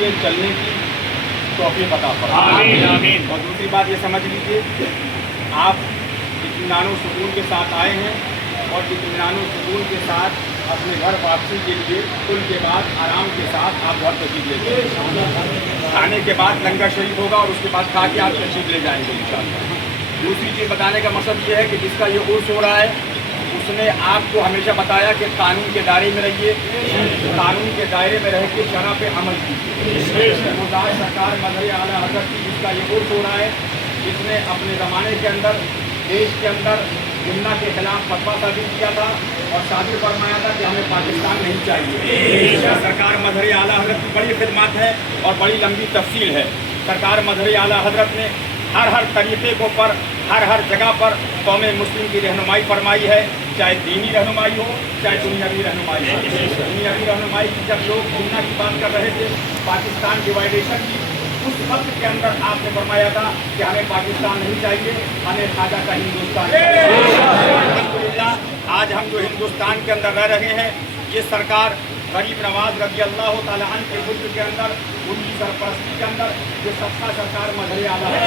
पे चलने की तौफीक अता फरमाए। आमीन आमीन। और दूसरी बात ये समझ लीजिए, आप इत्मीनान सुकून के साथ आए हैं और इत्मीनान सुकून के साथ अपने घर वापसी के लिए कुल के बाद आराम के साथ आप घर तशरीफ ले जाएंगे। खाने के बाद लंगर शरीफ होगा और उसके बाद खा के आप तशरीफ ले जाएंगे इंशाअल्लाह। दूसरी चीज़ बताने का मकसद ये है कि जिसका ये उर्स हो रहा है उसने आपको हमेशा बताया कि कानून के दायरे में रहिए, कानून के दायरे में रह के शरअ पे अमल कीजिए। मुदार सरकार मजहर आला हज़रत की जिसका ये उर्स हो रहा है, जिसने अपने ज़माने के अंदर देश के अंदर जिन्ना के खिलाफ फतवा साबित किया था और साबित फरमाया था कि हमें पाकिस्तान नहीं चाहिए। सरकार मजहर आला हज़रत की बड़ी खिदमत है और बड़ी लंबी तफसील है। सरकार मजहर आला हज़रत ने हर तरीक़े को पर हर जगह पर कौम मुस्लिम की रहनुमाई फरमाई है, चाहे दीनी रहनुमाई हो चाहे दुनियावी रहनुमाई हो। दुनियावी रहनुमाई की जब लोग दुनिया की बात कर रहे थे, पाकिस्तान डिवाइडेशन की, उस वक्त के अंदर आपने फरमाया था कि हमें पाकिस्तान नहीं चाहिए, हमें खाजा का हिंदुस्तान चाहिए। अल्हम्दुलिल्लाह आज हम जो हिंदुस्तान के अंदर रह रहे हैं, ये सरकार गरीब नवाज रज़ी अल्लाह तआला अन्हु के मुल्क के अंदर उनकी सरपरस्ती के अंदर ये सबका सरकार मजहर आला है।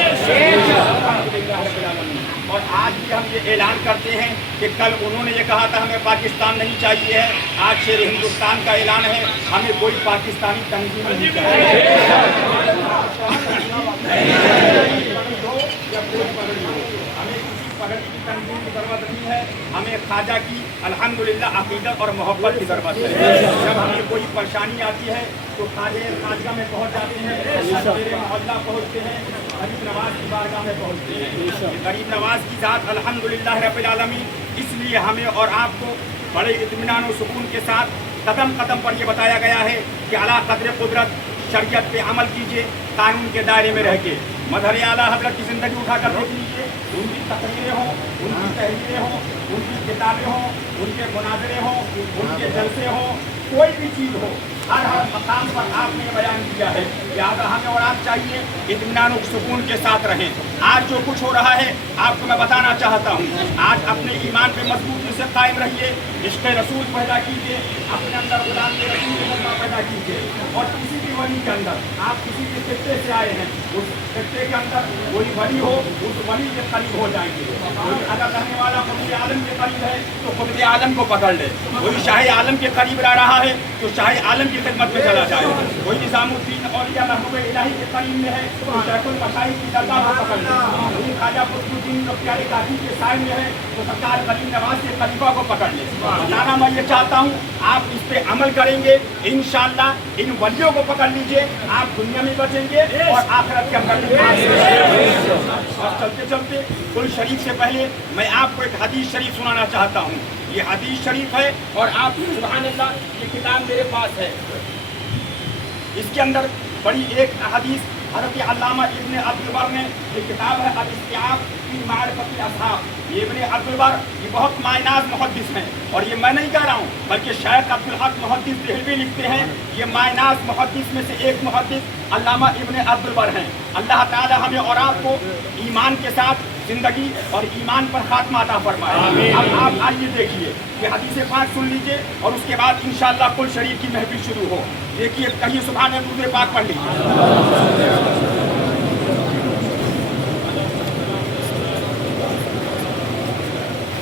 और आज भी हम ये ऐलान करते हैं कि कल उन्होंने ये कहा था हमें पाकिस्तान नहीं चाहिए है, आज शेर हिंदुस्तान का ऐलान है हमें कोई पाकिस्तानी तंजीम नहीं चाहिए। हमें किसी पगड़ी की तंजीम की ज़रूरत नहीं है, हमें ख्वाजा की अल्हम्दुलिल्लाह अक़ीदत और मोहब्बत की ज़रूरत है। जब हमें कोई परेशानी आती है तो खाजा में पहुँच जाते हैं, मेरे मोहल्ला पहुँचते हैं, गरीब नवाज की बारगाह में पहुँचते हैं। गरीब नवाज की ज़ात अल्हम्दुलिल्लाह रब्बिल आलमीन, इसलिए हमें और आपको बड़े इत्मीनान और सुकून के साथ कदम कदम पर यह बताया गया है कि अला क़द्र कुदरत शरीयत पे अमल कीजिए, कानून के दायरे में रह के। मजहर आला हज़रत की ज़िंदगी उठाकर देख लीजिए, उनकी तकरीरें हों, उनकी तहरीरें हों, उनकी किताबें हों, उनके मुनाज़रे हों, उनके जलसे हों, कोई भी चीज़ हो, हर मकाम पर आपने बयान किया है। लिहाजा हमें और आप चाहिए इत्मीनान और सुकून के साथ रहें। आज जो कुछ हो रहा है आपको मैं बताना चाहता हूँ, आज अपने ईमान पे मजबूती से कायम रहिए, इश्क़ रसूल पैदा कीजिए, अपने अंदर गुलाम रसूल की जज्बा पैदा कीजिए। और किसी भी वली के अंदर आप किसी भी खित्ते से आए हैं, उस खित्ते के अंदर कोई वली हो, उस वली के करीब हो जाएंगे। कोई अगर रहने वाला क़ुतुब आलम के करीब है तो क़ुतुब आलम को पकड़ ले, कोई शाह आलम के करीब रह रहा है तो शाह आलम की खिदमत में चला जाए, कोई निज़ामुद्दीन औलिया महबूब इलाही के करीब में है तो शेखुल मशाइख की दरगाह को पकड़ ले, कोई ख्वाजा कुतुबुद्दीन प्यारे काजी के साय में है तो सरकार गरीब नवाज के खलीफा को पकड़ ले। बताना मैं ये चाहता हूँ आप इस पे अमल करेंगे इंशाअल्लाह, इन वलियों को पकड़ लीजिए, आप दुनिया में बचेंगे और आखिरत के अंदर भी। और चलते चलते कुल शरीफ से पहले मैं आपको एक हदीस शरीफ सुनाना चाहता हूँ। ये हदीस शरीफ है और आप सुभान अल्लाह, ये किताब मेरे पास है, इसके अंदर बड़ी एक हदीस हज़रत अल्लामा इब्न अब्दुल बर ने, ये किताब है अल-इस्तिआब फी मारिफत अल-असहाब। ये इब्न अब्दुल बर ये बहुत मायनाज मुहद्दिस हैं और ये मैं नहीं कह रहा हूँ बल्कि शेख अब्दुल हक मुहद्दिस देहलवी लिखते हैं। ये मायनाज मुहद्दिस में से एक मुहद्दिस अल्लामा इब्न अब्दुल बर हैं। अल्लाह ताला हमें और आपको ईमान के साथ ज़िंदगी और ईमान पर खात्मा अता फरमाए। अब आप आइए देखिए, ये हदीस पाक सुन लीजिए और उसके बाद इंशाअल्लाह कुल शरीफ की महफिल शुरू हो। देखिए, कहिए सुभान अल्लाह, दुरूद पाक पढ़ लीजिए।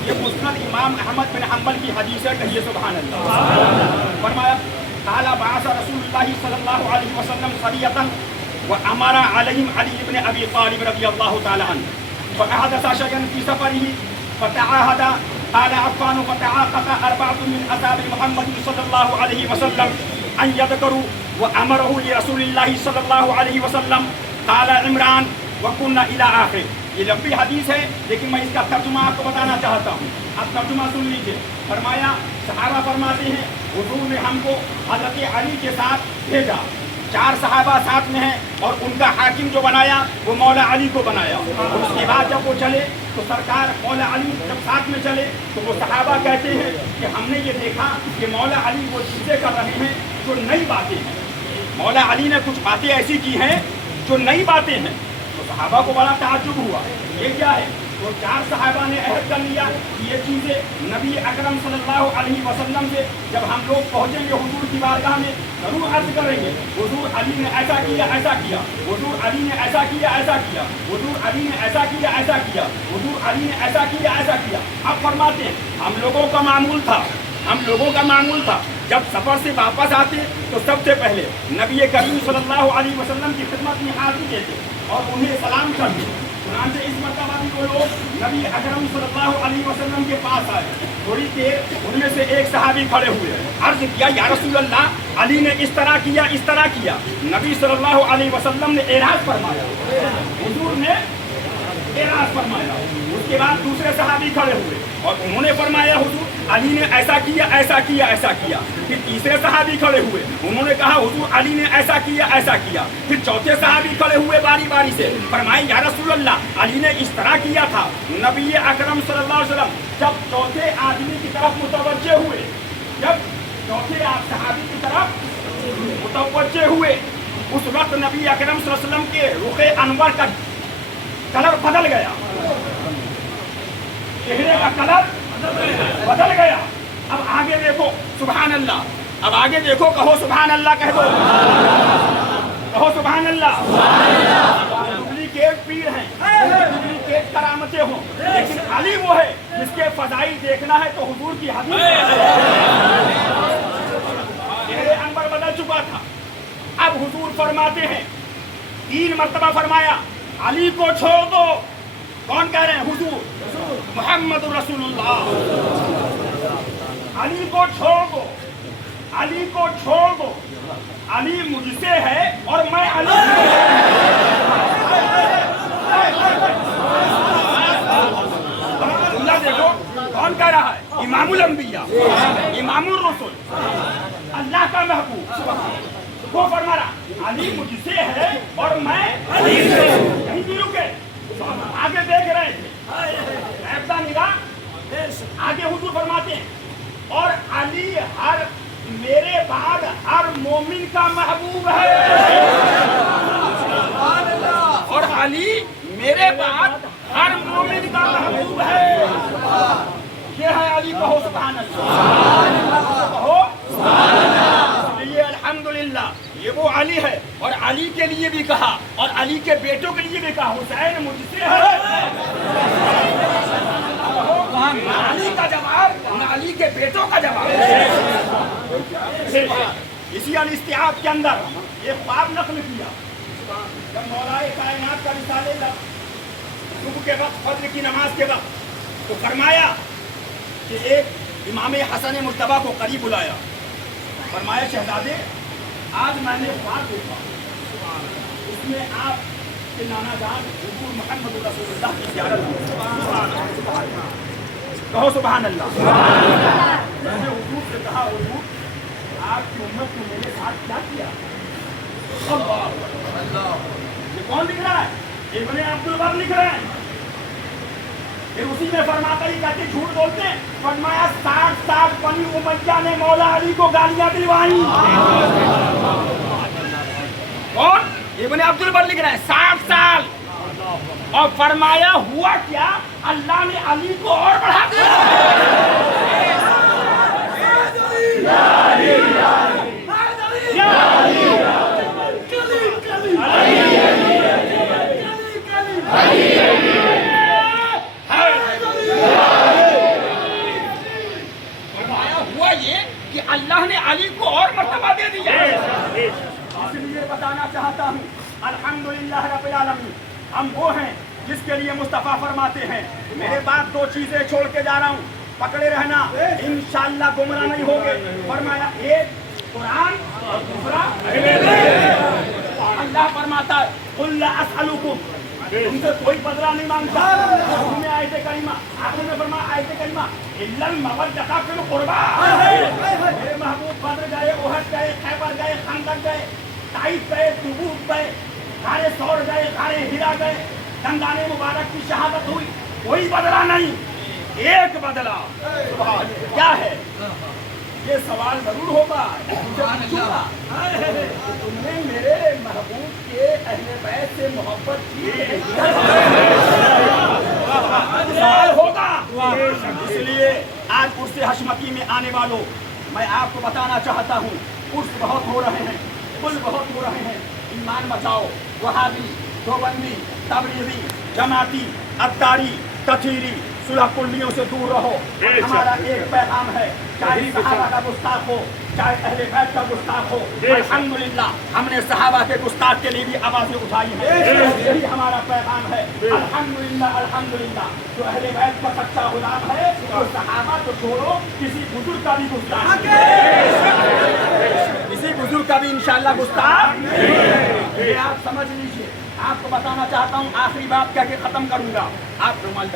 ये मुस्नद इमाम अहमद बिन हम्बल की हदीस है, कहिए सुभान अल्लाह। फरमाया काला बासा रसूलुल्लाह सल्लल्लाहु अलैहि वसल्लम सरियतन व अमरा अलैहिम अली इब्न अबी तालिब रज़ियल्लाहु तआला अन्हु फअहदस शयअन फी सफरिही फतआहदा काला अफ़ान फतआक़त अर्बअतुन मिन असहाबि मुहम्मद सल्लल्लाहु अलैहि वसल्लम अन यذكरु व अमरहु लिरसूलिल्लाह सल्लल्लाहु अलैहि वसल्लम काला इमरान व कुन्ना इला आखिर। ये लंबी हदीस है लेकिन मैं इसका तर्जुमा आपको बताना चाहता हूँ। अब तर्जुमा सुन लीजिए। फरमाया, सहाबा फरमाते हैं हुजूर ने हमको हज़रत अली के साथ भेजा, 4 सहाबा साथ में हैं और उनका हाकिम जो बनाया वो मौला अली को बनाया। और उसके बाद जब वो चले तो सरकार मौला अली जब साथ में चले तो वो सहाबा कहते हैं कि हमने ये देखा कि मौला अली वो चीज़ें कर रहे हैं जो नई बातें हैं। मौला अली ने कुछ बातें ऐसी की हैं जो नई बातें हैं। तो सहाबा को बड़ा ताज्जुब हुआ, ये क्या है? तो 4 सहाबा ने अहद कर लिया कि ये चीज़ें नबी अकरम सल्लल्लाहु अलैहि वसल्लम से जब हम लोग पहुँचेंगे हुजूर की बारगाह में जरूर अर्ज करेंगे, हुजूर अली ने ऐसा किया, ऐसा किया, हुजूर अली ने ऐसा किया, ऐसा किया, हुजूर अली ने ऐसा किया, ऐसा किया, हुजूर अली ने ऐसा किया, ऐसा किया। अब फरमाते हैं हम लोगों का मामूल था जब सफ़र से वापस आते तो सबसे पहले नबी करीम सल्लल्लाहु अलैहि वसल्लम की खिदमत में हाजिर देते और उन्हें सलाम करते। कुरान से इस मरतबा भी वो लोग नबी अकरम सल्लल्लाहु अलैहि वसल्लम के पास आए। थोड़ी देर उनमें से एक सहाबी खड़े हुए, अर्ज किया या रसूल अल्लाह, अली ने इस तरह किया, इस तरह किया। नबी सल्लल्लाहु अलैहि वसल्लम ने एराज फरमाया, हुजूर ने एराज फरमाया। उसके बाद दूसरे सहाबी खड़े हुए और उन्होंने फरमाया हुजूर अली ने ऐसा किया, ऐसा किया, ऐसा किया। फिर तीसरे सहाबी खड़े हुए, उन्होंने कहा हुजूर अली ने ऐसा किया, ऐसा किया। फिर चौथे सहाबी खड़े हुए बारी बारी से, फरमाए या रसूल अल्लाह, अली ने इस तरह किया था। नबी अकरम सल्लल्लाहु अलैहि वसल्लम जब चौथे आदमी की तरफ मुतवज्जे हुए, जब चौथे सहाबी की तरफ मुतवज्जे हुए, उस वक्त नबी अकरम सल्लल्लाहु अलैहि वसल्लम के रुखे अनवर का कलर बदल गया, चेहरे का कलर बदल गया। अब आगे देखो सुभान अल्लाह, अब आगे देखो, कहो सुभान अल्लाह, कह दो, कहो सुभान अल्लाह। डुप्लीकेट पीर हैं, डुप्लीकेट करामतें हों, लेकिन अली वो है जिसके फजाइल देखना है तो हुजूर की हदीस। चेहरे अनवर बदल चुका था। अब हुजूर फरमाते हैं, 3 मरतबा फरमाया अली को छोड़ दो। कौन कह रहे हैं? हुजूर मोहम्मद रसूलुल्लाह। अली को छोड़ दो, अली को छोड़ दो, अली मुझसे है और मैं अली देखो कौन कह रहा है? इमामुल अंबिया, इमामुर रसूल, अल्लाह का महबूब। वो फरमा रहा अली मुझसे है और मैं अली से। कहीं भी रुके, आगे देख रहे थे, ऐसा निगाह आगे हुजूर फरमाते हैं और अली हर मेरे बाद हर मोमिन का महबूब है, और अली मेरे बाद हर मोमिन का महबूब है। ये है अली, कहो सुभान अल्लाह, कहो इसलिए अल्हम्दुलिल्लाह ये वो अली है। और अली के लिए भी कहा और अली के बेटों के लिए भी कहा हुसैन मुझसे है। अली का जवाब न अली के बेटों का जवाब। इसी अल-इस्तिआब के अंदर एक ख्वाब नक़ल किया, जब मौलाए कायनात का रिसाले सुबह के वक्त फज्र की नमाज के वक्त, तो फरमाया कि एक इमाम हसन मुर्तबा को करीब बुलाया, फरमाया शहजादे आज मैंने ख्वाब देखा, उसमें आपके नाना जान हुजूर मोहम्मद रसूलुल्लाह की ज़ियारत हुई। कहो सुभान अल्लाह। मैंने हुजूर से कहा हुजूर आपकी उम्मत ने मेरे साथ क्या किया? ये कौन लिख रहा है? इब्ने अब्दुल बर लिख रहे हैं। फिर उसी में फरमाता ही कहते झूठ बोलते हैं, फरमाया 60 साल बनी उमैया ने मौला अली को गालियां दिलवाई। कौन? इब्ने अब्दुल बर लिख रहे हैं 60 साल, और फरमाया हुआ क्या, अल्लाह ने अली को और बढ़ा दिया। हुआ ये कि अल्लाह ने अली को और मर्तबा दे दिया। इसलिए बताना चाहता हूँ अल्हम्दुलिल्लाह रब्बिल आलमीन, हम वो हैं जिसके लिए मुस्तफ़ा फरमाते हैं मेरे बाद 2 चीजें छोड़ के जा रहा हूँ, पकड़े रहना, इंशाअल्लाह गुमराह नहीं होगे। फरमाया एक कुरान और दूसरा अल्लाह फरमाता है कुल ला असअलुकुम, तुमसे कोई बदला नहीं मांगता। तुम्हें आयत करीमा आखिर में फरमाया आयत करीमा इल्लल मवद्दता फिल कुर्बा। मेरे महबूब बद्र गए, उहद गए, खैबर गए, खंदक गए, ताइफ गए, तबूक गए, गारे सौर गए, गारे हिरा गए, दंदाने मुबारक की शहादत हुई, कोई बदला नहीं, एक बदला। क्या है ये सवाल जरूर होगा, तुमने मेरे महबूब के अहले बैत से मोहब्बत की? اس لیے آج عرس حشمتی میں آنے والوں میں آپ کو بتانا چاہتا ہوں عرس بہت ہو رہے ہیں کل بہت ہو رہے ہیں ایمان بچاؤ وہابی دیوبندی تبلیغی جماعتی عطاری تطہیری صلح کلیوں سے دور رہو ہمارا ایک پیغام ہے چاہے صحابہ کا گستاخ ہو چاہے اہل بیت کا گستاخ ہو الحمدللہ ہم نے صحابہ کے گستاخ کے لیے بھی آوازیں اٹھائی ہیں یہی ہمارا پیغام ہے الحمدللہ الحمدللہ جو اہل بیت کا سچا غلام ہے وہ صحابہ تو چھوڑو کسی بزرگ کا بھی گستاخ کسی بزرگ کا بھی انشاءاللہ گستاخ یہ آپ سمجھ لیجیے آپ کو بتانا چاہتا ہوں آخری بات کہہ کے ختم کروں گا آپ رومال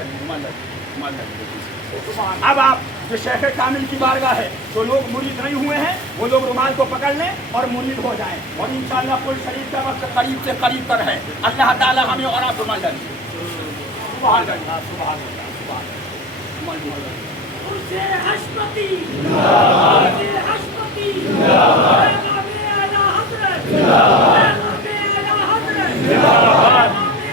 اب آپ جو شیخ کامل کی بارگاہ ہے جو لوگ مرید نہیں ہوئے ہیں وہ لوگ رومال کو پکڑ لیں اور مرید ہو جائیں اور انشاءاللہ کل شریف کا وقت قریب سے قریب پر ہے اللہ تعالیٰ ہمیں اور آپ رومال ڈالیے سبحان اللہ سبحان اللہ سبحان اللہ عرس حشمتی عرس حشمتی